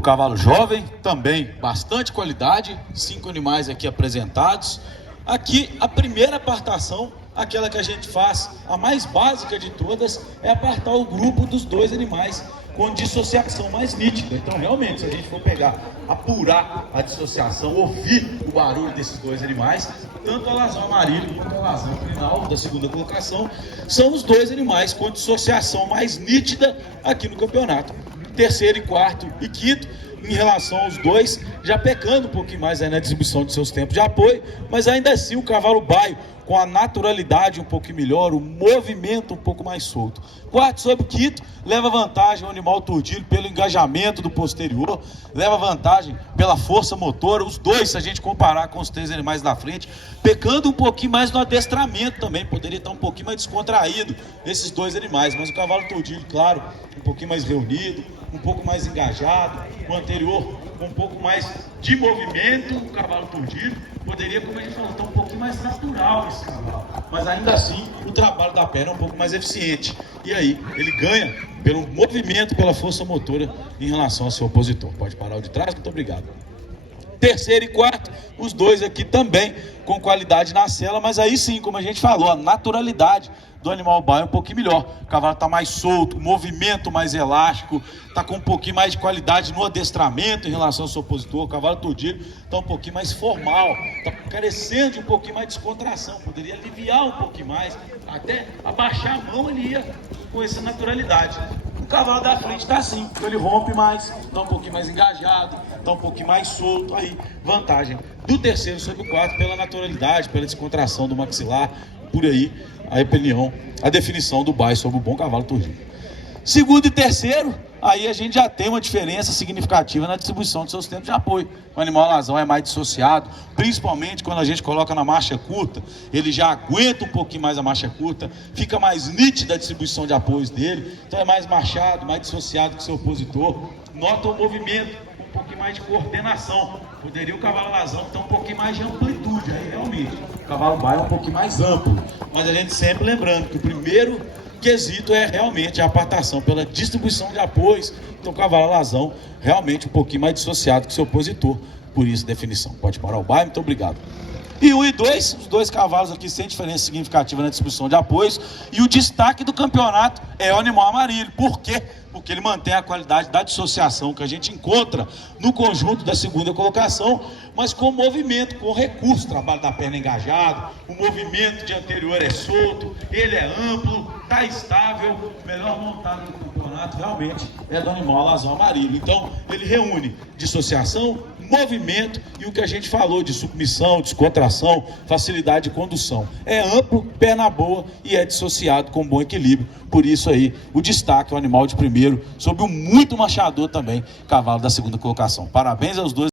Cavalo jovem, também bastante qualidade, 5 animais aqui apresentados. Aqui a primeira apartação, aquela que a gente faz, a mais básica de todas, é apartar o grupo dos 2 animais com dissociação mais nítida. Então realmente, se a gente for pegar, apurar a dissociação, ouvir o barulho desses 2 animais, tanto a alazão amarillo quanto a alazão crinal da segunda colocação, são os 2 animais com dissociação mais nítida aqui no campeonato. Terceiro e quarto e quinto, em relação aos 2, já pecando um pouquinho mais aí na distribuição de seus tempos de apoio, mas ainda assim o cavalo baio, com a naturalidade um pouquinho melhor, o movimento um pouco mais solto. Quarto sobre quinto, leva vantagem o animal turdido pelo engajamento do posterior, leva vantagem pela força motora, os 2, se a gente comparar com os 3 animais da frente, pecando um pouquinho mais no adestramento também, poderia estar um pouquinho mais descontraído esses 2 animais, mas o cavalo turdido, claro, um pouquinho mais reunido, um pouco mais engajado, o anterior com um pouco mais de movimento, o cavalo turdido poderia, como a gente falou, estar um pouquinho mais natural esse cavalo, mas ainda assim o trabalho da perna é um pouco mais eficiente, e aí ele ganha pelo movimento, pela força motora em relação ao seu opositor. Pode parar o de trás, muito obrigado. Terceiro e quarto, os 2 aqui também com qualidade na sela, mas aí sim, como a gente falou, a naturalidade do animal baio é um pouquinho melhor. O cavalo está mais solto, o movimento mais elástico, está com um pouquinho mais de qualidade no adestramento em relação ao seu opositor. O cavalo turdido está um pouquinho mais formal, está carecendo de um pouquinho mais de descontração, poderia aliviar um pouquinho mais, até abaixar a mão ele ia com essa naturalidade. O cavalo da frente está assim, então ele rompe mais, está um pouquinho mais engajado, está um pouquinho mais solto, aí vantagem do terceiro sobre o quarto pela naturalidade, pela descontração do maxilar, por aí a opinião, a definição do baio sobre o bom cavalo turdido. Segundo e terceiro, aí a gente já tem uma diferença significativa na distribuição de seus tempos de apoio. O animal alazão é mais dissociado, principalmente quando a gente coloca na marcha curta, ele já aguenta um pouquinho mais a marcha curta, fica mais nítida a distribuição de apoios dele, então é mais marchado, mais dissociado que seu opositor, nota o movimento, um pouquinho mais de coordenação. Poderia o cavalo alazão ter um pouquinho mais de amplitude, aí realmente, o cavalo baio é um pouquinho mais amplo, mas a gente sempre lembrando que o primeiro quesito é realmente a apartação pela distribuição de apoios, então o cavalo alazão realmente um pouquinho mais dissociado que seu opositor, por isso definição. Pode parar o baio, muito obrigado. E 1 e 2, os 2 cavalos aqui sem diferença significativa na distribuição de apoios, e o destaque do campeonato é o animal amarillo. Por quê? Porque ele mantém a qualidade da dissociação que a gente encontra no conjunto da segunda colocação, mas com movimento, com recurso, trabalho da perna engajado, o movimento de anterior é solto, ele é amplo, está estável, melhor montado do campeonato realmente é do animal alazão amarillo. Então ele reúne dissociação, movimento e o que a gente falou de submissão, descontração, facilidade de condução. É amplo, perna boa e é dissociado com bom equilíbrio. Por isso aí o destaque é o animal de primeiro, sob um muito machador também, cavalo da segunda colocação. Parabéns aos 2.